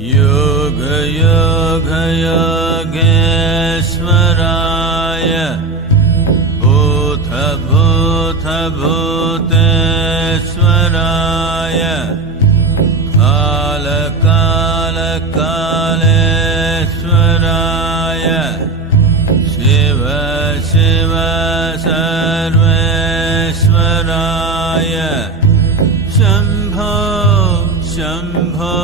योग योग योगेश्वराय भूत भूत भूतेश्वराय काल काल कालेश्वराय शिव शिव सर्वेश्वराय शम्भो शम्भो